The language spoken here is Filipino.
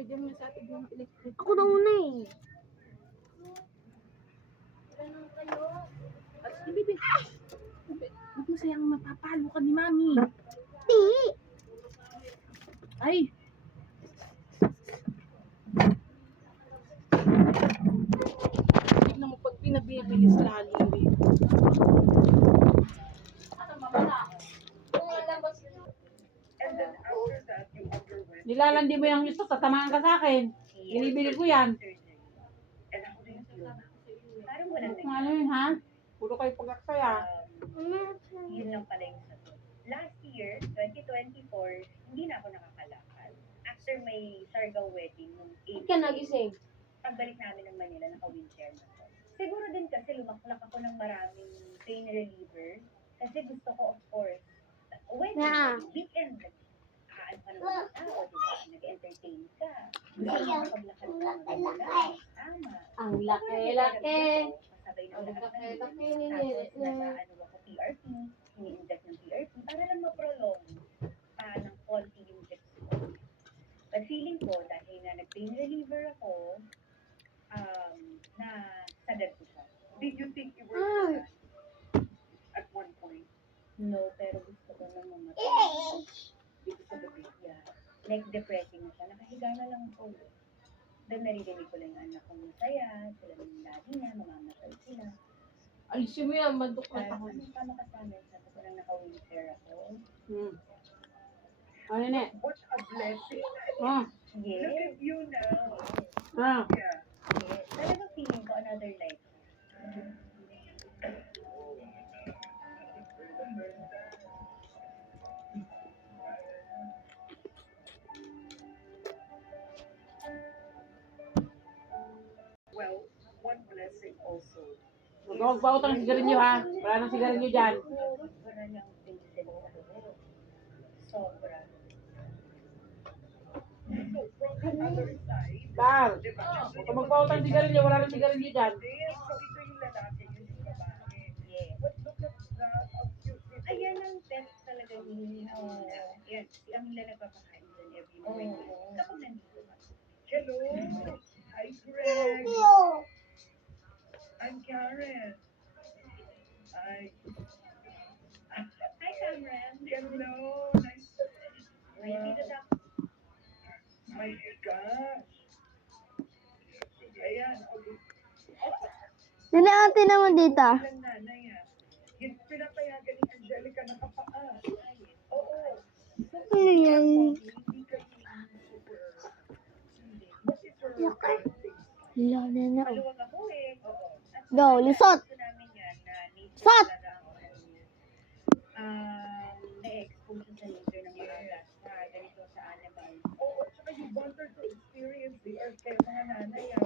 Pwede mo sa atin yung electric. Ako na una eh. At hindi, huwag mo sayang mapapalo ka ni Mami. Di. Ay, pinabibilis lalo eh. Nilalandi mo yung gusto, tatamaan ka sa akin. Binibili ko yan. Parang walang Kung ano yun, ha? Puro kayo pag-aksaya. yun lang pala yung sagot. Last year, 2024, hindi na ako nakakalakad. After may Siargao wedding, nung Ba't ka 8 nagising? pagbalik namin ng Manila, naka-wheelchair na ako. Siguro din kasi lumaklak ako ng maraming pain reliever. Kasi gusto ko, of course, wedding, weekend, nag-aan pa ng mga tao, diba? Nag-entertain ka. Gusto mo paglakad ka ng Manila. Tama. Ang laki-laki. Pasabay ng Ang lahat ng laki-laki tapos ni nag-ano ako PRP, ini-inject ng PRP para lang ma-prolong pa ng konti yung tips ko. But feeling ko, dahil nga nag-pain reliever ako, na sagad ko siya. Did you think you were at one point No, pero gusto ko nang mamatay. because of the pain? Yeah. Like depressing na siya. Nakahiga na lang ako. Then naririnig ko lang yung anak ko masaya, sila ng daddy niya, mamamatay sila. Alisin mo yan, maduklat Parang ako. ano tama ka sa amin, sabi ko lang naka-wheelchair ako. Ano na? What a blessing. Ah, Look Yes. at you now. ah. Yeah. Yes. Talaga feeling ko another life. Well, one blessing also. Huwag ka magpautang ng sigarilyo, ha? Wala nang sigarilyo dyan. Wala niyang pincel sa akin. Sobra. So from the other side, Bar, di ba? huwag ka magpautang ng sigarilyo. Wala nang sigarilyo dyan. This, so ito yung lalaki, yun yung babae. Yes. But look at that, how cute it is. Ayan ang best talaga ni Ayan, si Amila nagpapakain dyan every morning. Kapag nandito ka. Hello. Hi, Greg. I'm Karen. Hi. Hi, Cameron. Hello. Nice to meet you. Ay, dito sa... My gosh. Ayan. Okay. Dali ate naman dito. Ilang nanay ah. Yung pinapayagan ni Angelica nakapaa. Oo. Ano yan? Hindi kayo super. What is your favorite thing? Wala na na. Maluwag ako eh. Oo. At Go, lisot! gusto namin yan na nature Sot! talaga ang na-expose siya sa nature ng maaga sa ganito sa animal. Oo, tsaka you want her to experience the earth. Kaya mga nanay ah.